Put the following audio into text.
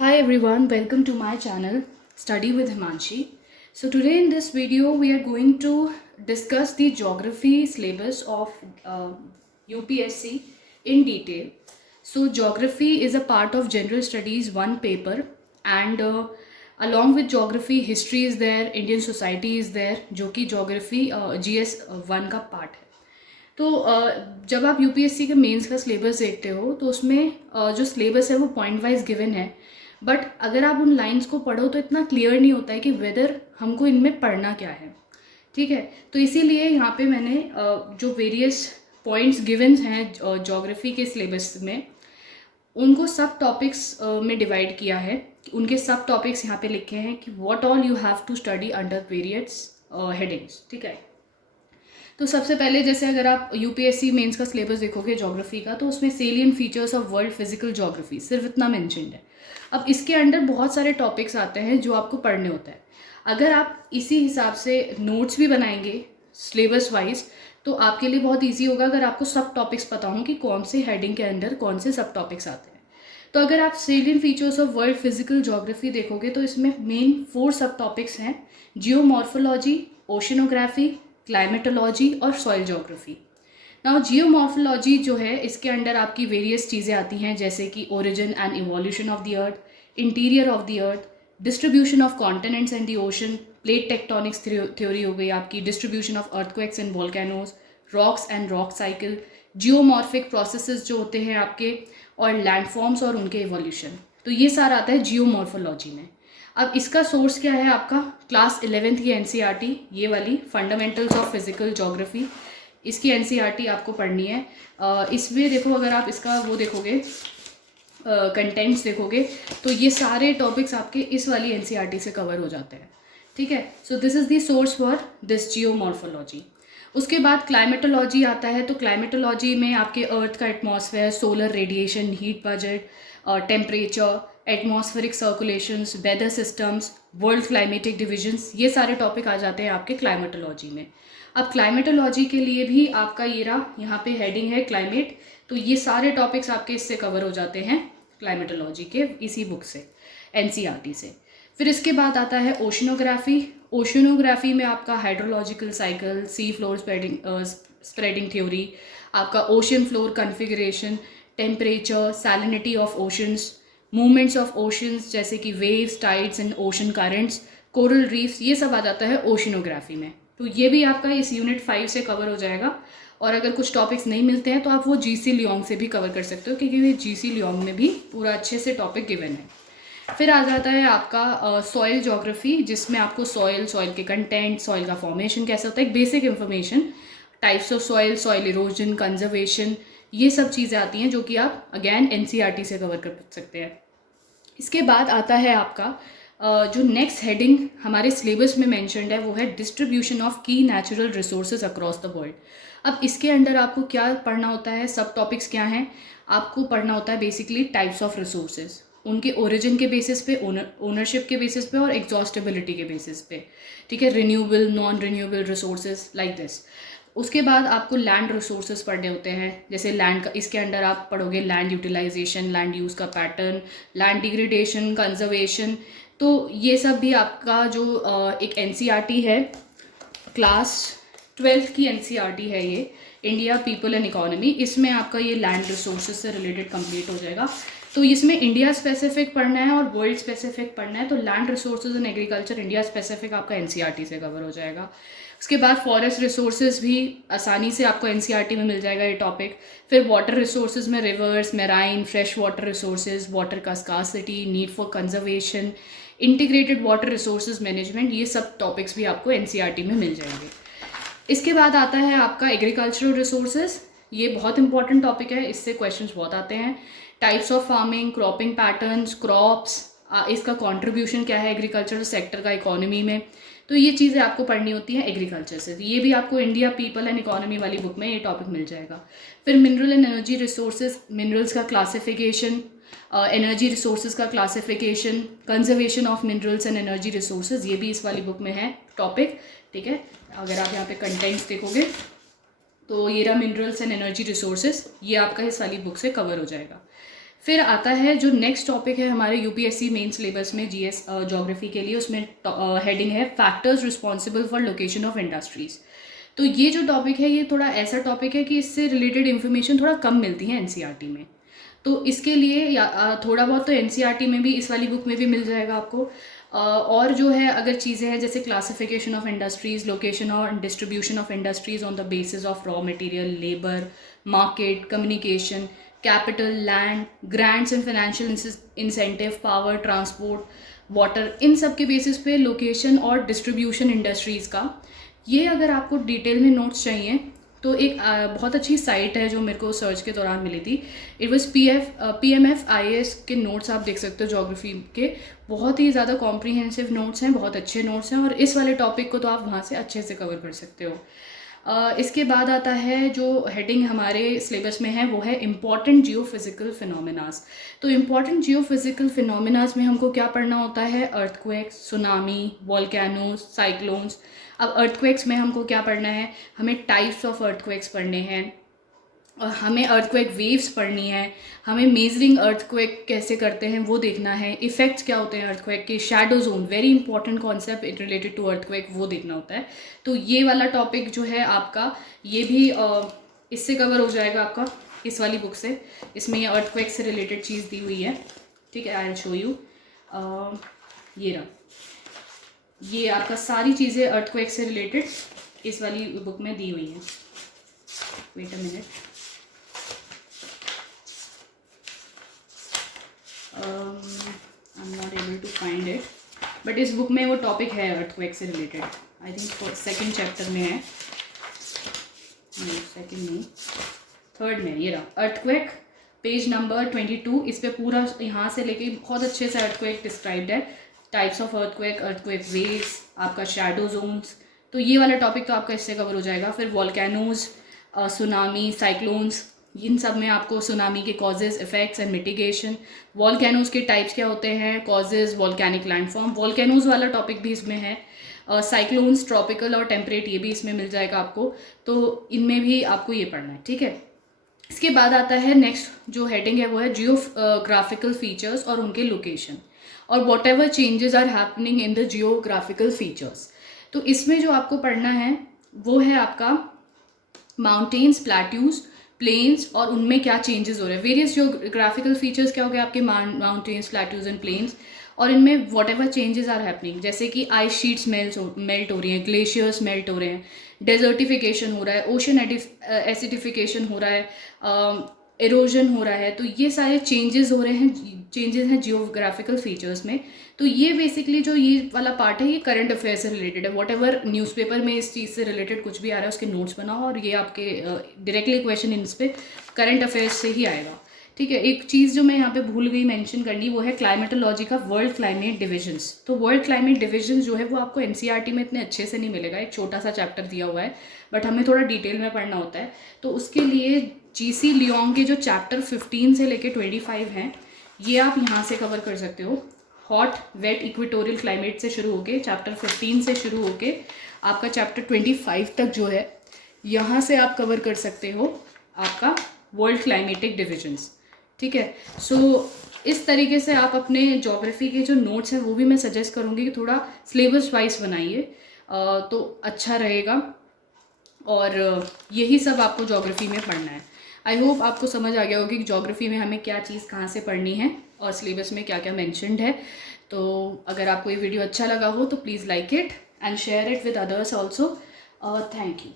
Hi everyone, welcome to my channel Study with Himanshi. So today in this video we are going to discuss the geography syllabus of UPSC in detail. So geography is a part of general studies one paper and along with geography history is there, Indian society is there जो कि geography GS 1 का part है. तो जब आप UPSC के mains का syllabus देखते हो तो उसमें जो सिलेबस है वो पॉइंट वाइज गिवन है, बट अगर आप उन लाइंस को पढ़ो तो इतना क्लियर नहीं होता है कि वेदर हमको इनमें पढ़ना क्या है. ठीक है, तो इसीलिए यहाँ पे मैंने जो वेरियस पॉइंट्स गिवन हैं ज्योग्राफी के सिलेबस में उनको सब टॉपिक्स में डिवाइड किया है. उनके सब टॉपिक्स यहाँ पे लिखे हैं कि what all you have to study under various headings. ठीक है, तो सबसे पहले जैसे अगर आप यूपीएससी मेंस का सिलेबस देखोगे ज्योग्राफी का तो उसमें salient features of world physical geography सिर्फ इतना मेंशन्ड है. अब इसके अंडर बहुत सारे टॉपिक्स आते हैं जो आपको पढ़ने होता है. अगर आप इसी हिसाब से नोट्स भी बनाएंगे सिलेबस वाइज तो आपके लिए बहुत ईजी होगा अगर आपको सब टॉपिक्स पता हों कि कौन से हेडिंग के अंदर कौन से सब टॉपिक्स आते हैं. तो अगर आप सेलियन features of world physical geography देखोगे तो इसमें मेन 4 सब टॉपिक्स हैं: जियोमॉर्फोलॉजी, ओशनोग्राफी, क्लाइमेटोलॉजी और सॉइल ज्योग्राफी. नाउ जियोमॉर्फोलॉजी जो है इसके अंडर आपकी वेरियस चीज़ें आती हैं जैसे कि origin and evolution of the earth, interior of the earth, distribution of continents and the ocean, plate tectonics theory हो गई आपकी, distribution of earthquakes and volcanoes, rocks and rock cycle, geomorphic processes जो होते हैं आपके, और लैंडफॉर्म्स और उनके इवोल्यूशन. तो ये सारा आता है जियोमॉर्फोलॉजी में. अब इसका सोर्स क्या है आपका क्लास 11th की एनसीईआरटी, ये वाली फंडामेंटल्स ऑफ फिजिकल ज्योग्राफी, इसकी एनसीईआरटी आपको पढ़नी है. इसमें देखो अगर आप इसका वो देखोगे कंटेंट्स देखोगे तो ये सारे टॉपिक्स आपके इस वाली एनसीईआरटी से कवर हो जाते हैं. ठीक है, so this is the source for this geomorphology. उसके बाद क्लाइमेटोलॉजी आता है. तो क्लाइमेटोलॉजी में आपके अर्थ का atmosphere, solar radiation, heat budget, temperature, atmospheric circulations, weather systems, world climatic divisions, ये सारे टॉपिक आ जाते हैं आपके क्लाइमेटोलॉजी में. अब क्लाइमेटोलॉजी के लिए भी आपका ये रहा यहाँ पे हेडिंग है क्लाइमेट. तो ये सारे टॉपिक्स आपके इससे कवर हो जाते हैं क्लाइमेटोलॉजी के इसी बुक से, एनसीईआरटी से. फिर इसके बाद आता है ओशनोग्राफी. ओशनोग्राफी में आपका hydrological cycle, sea floor spreading theory, आपका ocean floor configuration, temperature, salinity of oceans, movements of oceans जैसे कि waves, tides and ocean currents, coral reefs, ये सब आ जाता है ओशनोग्राफी में. तो ये भी आपका इस यूनिट 5 से कवर हो जाएगा. और अगर कुछ टॉपिक्स नहीं मिलते हैं तो आप वो जीसी लियोंग से भी कवर कर सकते हो क्योंकि जीसी लियोंग में भी पूरा अच्छे से टॉपिक गिवन है. फिर आ जाता है आपका सॉइल ज्योग्राफी जिसमें आपको सॉइल के कंटेंट, सॉइल का फॉर्मेशन कैसा होता है, एक basic information, types of soil erosion, conservation, ये सब चीज़ें आती हैं जो कि आप अगेन एनसीईआरटी से कवर कर सकते हैं. इसके बाद आता है आपका जो नेक्स्ट हेडिंग हमारे सिलेबस में मेंशन्ड है वो है डिस्ट्रीब्यूशन ऑफ की natural resources across the world. अब इसके अंडर आपको क्या पढ़ना होता है, सब टॉपिक्स क्या हैं, आपको पढ़ना होता है बेसिकली टाइप्स ऑफ रिसोर्सेज, उनके ओरिजिन के बेसिस पे, ओनरशिप के बेसिस पे और एग्जॉस्टेबिलिटी के बेसिस पे. ठीक है, renewable, non renewable resources like this. उसके बाद आपको लैंड रिसोर्सेज पढ़ने होते हैं जैसे लैंड का, इसके अंडर आप पढ़ोगे लैंड यूटिलाइजेशन, लैंड यूज़ का पैटर्न, लैंड डिग्रेडेशन, कंजर्वेशन. तो ये सब भी आपका जो एक एनसीईआरटी है, क्लास 12th की एनसीईआरटी है ये, इंडिया पीपल एंड इकोनॉमी, इसमें आपका ये लैंड रिसोर्सेज से रिलेटेड कंप्लीट हो जाएगा. तो इसमें इंडिया स्पेसिफिक पढ़ना है और वर्ल्ड स्पेसिफिक पढ़ना है. तो land resources and agriculture India specific आपका एनसीईआरटी से कवर हो जाएगा. उसके बाद फॉरेस्ट रिसोर्सेज भी आसानी से आपको एनसीईआरटी में मिल जाएगा ये टॉपिक. फिर वाटर रिसोर्सेज में rivers, marine, fresh water resources, water का scarcity, need for conservation, integrated water resources management, ये सब टॉपिक्स भी आपको एनसीईआरटी में मिल जाएंगे. इसके बाद आता है आपका एग्रीकल्चरल रिसोर्सेज. ये बहुत इंपॉर्टेंट टॉपिक है, इससे क्वेश्चंस बहुत आते हैं. Types of farming, cropping patterns, crops, इसका कंट्रीब्यूशन क्या है एग्रीकल्चर सेक्टर का इकोनॉमी में. तो ये चीज़ें आपको पढ़नी होती हैं एग्रीकल्चर से. ये भी आपको इंडिया पीपल एंड इकोनॉमी वाली बुक में ये टॉपिक मिल जाएगा. फिर mineral and energy resources, minerals का क्लासिफिकेशन, एनर्जी रिसोर्सेज का classification, conservation of minerals and energy resources, ये भी इस वाली बुक में है टॉपिक. ठीक है, अगर आप यहाँ पे कंटेंट्स देखोगे तो ये रहा मिनरल्स एंड एनर्जी रिसोर्सेज, ये आपका इस वाली बुक से कवर हो जाएगा. फिर आता है जो नेक्स्ट टॉपिक है हमारे यूपीएससी मेन सिलेबस में जीएस ज्योग्राफी के लिए, उसमें हेडिंग है factors responsible for location of industries. तो ये जो टॉपिक है ये थोड़ा ऐसा टॉपिक है कि इससे रिलेटेड इन्फॉर्मेशन थोड़ा कम मिलती है एनसीईआरटी में। तो इसके लिए थोड़ा बहुत तो एनसीईआरटी में भी, इस वाली बुक में भी मिल जाएगा आपको। और जो है अगर चीज़ें हैं जैसे क्लासिफिकेशन ऑफ इंडस्ट्रीज़, लोकेशन और distribution of industries on the basis of raw material, labour, market, communication, capital, land, grants and financial incentive, power, transport, water, इन सब के बेसिस पे लोकेशन और डिस्ट्रीब्यूशन इंडस्ट्रीज़ का, ये अगर आपको डिटेल में नोट्स चाहिए तो एक बहुत अच्छी साइट है जो मेरे को सर्च के दौरान मिली थी। इट वॉज PMF IAS के नोट्स आप देख सकते हो ज्योग्राफी के। बहुत ही ज़्यादा कॉम्प्रीहेंसिव नोट्स हैं, बहुत अच्छे नोट्स हैं, और इस वाले टॉपिक को तो आप वहाँ से अच्छे से कवर कर सकते हो। इसके बाद आता है जो हेडिंग हमारे सिलेबस में है वो है इम्पॉर्टेंट जियोफिजिकल फिनोमिनास। तो इम्पॉर्टेंट जियोफिजिकल फिनोमिनास में हमको क्या पढ़ना होता है? Earthquakes, tsunami, volcanoes, cyclones. अब अर्थक्वेक्स में हमको क्या पढ़ना है? हमें टाइप्स ऑफ अर्थक्वेक्स पढ़ने हैं, और हमें अर्थक्वेक वेव्स पढ़नी है, हमें मेजरिंग अर्थक्वेक कैसे करते हैं वो देखना है, इफेक्ट्स क्या होते हैं अर्थक्वेक के, shadow zone, very important concept related to earthquake, वो देखना होता है। तो ये वाला टॉपिक जो है आपका, ये भी इससे कवर हो जाएगा आपका इस वाली बुक से। इसमें ये अर्थक्वेक से रिलेटेड चीज़ दी हुई है, ठीक है। I will show you. ये रहा, ये आपका सारी चीज़ें अर्थक्वेक से रिलेटेड इस वाली बुक में दी हुई हैं। Wait a minute. I'm not able to find it, but इस बुक में वो टॉपिक है अर्थक्वेक से रिलेटेड। आई थिंक सेकंड चैप्टर में है, नहीं सेकंड नहीं, थर्ड में। ये रहा अर्थक्वेक, पेज नंबर 22। इस पे पूरा यहाँ से लेके बहुत अच्छे से अर्थक्वेक डिस्क्राइब्ड है, types of earthquake, earthquake waves, आपका शैडो जोन्स। तो ये वाला टॉपिक तो आपका इससे कवर हो जाएगा। फिर वॉल्केनोज, सुनामी, साइक्लोन्स, इन सब में आपको सुनामी के causes, effects and mitigation, volcanoes के टाइप्स क्या होते हैं, कॉजेज़, वॉल्केनिक लैंडफॉर्म, वॉल्केनोज वाला टॉपिक भी इसमें है। साइक्लोन्स, ट्रॉपिकल और टेम्परेट, ये भी इसमें मिल जाएगा आपको। तो इनमें भी आपको ये पढ़ना है, ठीक है। इसके बाद आता है नेक्स्ट जो हेडिंग है वो है जियोग्राफिकल फीचर्स और उनके लोकेशन, और whatever changes are happening in the geographical features. तो इसमें जो आपको पढ़ना है वो है आपका माउंटेन्स, प्लेट्यूज, प्लेन्स, और उनमें क्या चेंजेस हो रहे हैं। वेरियस जियोग्राफिकल फीचर्स क्या हो गए आपके, माउंटेन्स, प्लेट्यूज एंड प्लेन्स, और इनमें whatever changes are happening, जैसे कि आइस शीट्स मेल्ट हो रही हैं, ग्लेशियर्स मेल्ट हो रहे हैं, डेजर्टिफिकेशन हो रहा है, ओशन एसिडिफिकेशन हो रहा है, एरोजन हो रहा है। तो ये सारे चेंजेस हो रहे हैं, चेंजेस हैं जियोग्राफिकल फीचर्स में। तो ये बेसिकली जो ये वाला पार्ट है ये करंट अफेयर से रिलेटेड है। वॉट एवर न्यूज़पेपर में इस चीज़ से रिलेटेड कुछ भी आ रहा है उसके नोट्स बनाओ, और ये आपके डायरेक्टली क्वेश्चन इन पे करंट अफेयर्स से ही आएगा, ठीक है। एक चीज़ जो मैं यहाँ पे भूल गई मेंशन करनी, वो है क्लाइमेटोलॉजी का वर्ल्ड क्लाइमेट डिविजन्स। तो वर्ल्ड क्लाइमेट डिविजन्स जो है वो आपको एनसीईआरटी में इतने अच्छे से नहीं मिलेगा, एक छोटा सा चैप्टर दिया हुआ है, बट हमें थोड़ा डिटेल में पढ़ना होता है। तो उसके लिए जीसी लियोंग के जो चैप्टर 15 से लेके 25 हैं, ये आप यहाँ से कवर कर सकते हो। हॉट, वेट, इक्वेटोरियल क्लाइमेट से शुरू होके, चैप्टर 15 से शुरू होके आपका चैप्टर 25 तक जो है, यहाँ से आप कवर कर सकते हो आपका वर्ल्ड क्लाइमेटिक डिविजन्स, ठीक है। सो इस तरीके से आप अपने ज्योग्राफी के जो नोट्स हैं वो भी मैं सजेस्ट करूँगी कि थोड़ा सिलेबस वाइज बनाइए, तो अच्छा रहेगा। और यही सब आपको ज्योग्राफी में पढ़ना है। आई होप आपको समझ आ गया होगा कि ज्योग्राफी में हमें क्या चीज़ कहाँ से पढ़नी है और सिलेबस में क्या क्या मेंशन्ड है। तो अगर आपको ये वीडियो अच्छा लगा हो तो please like it and share it with others also. Thank you.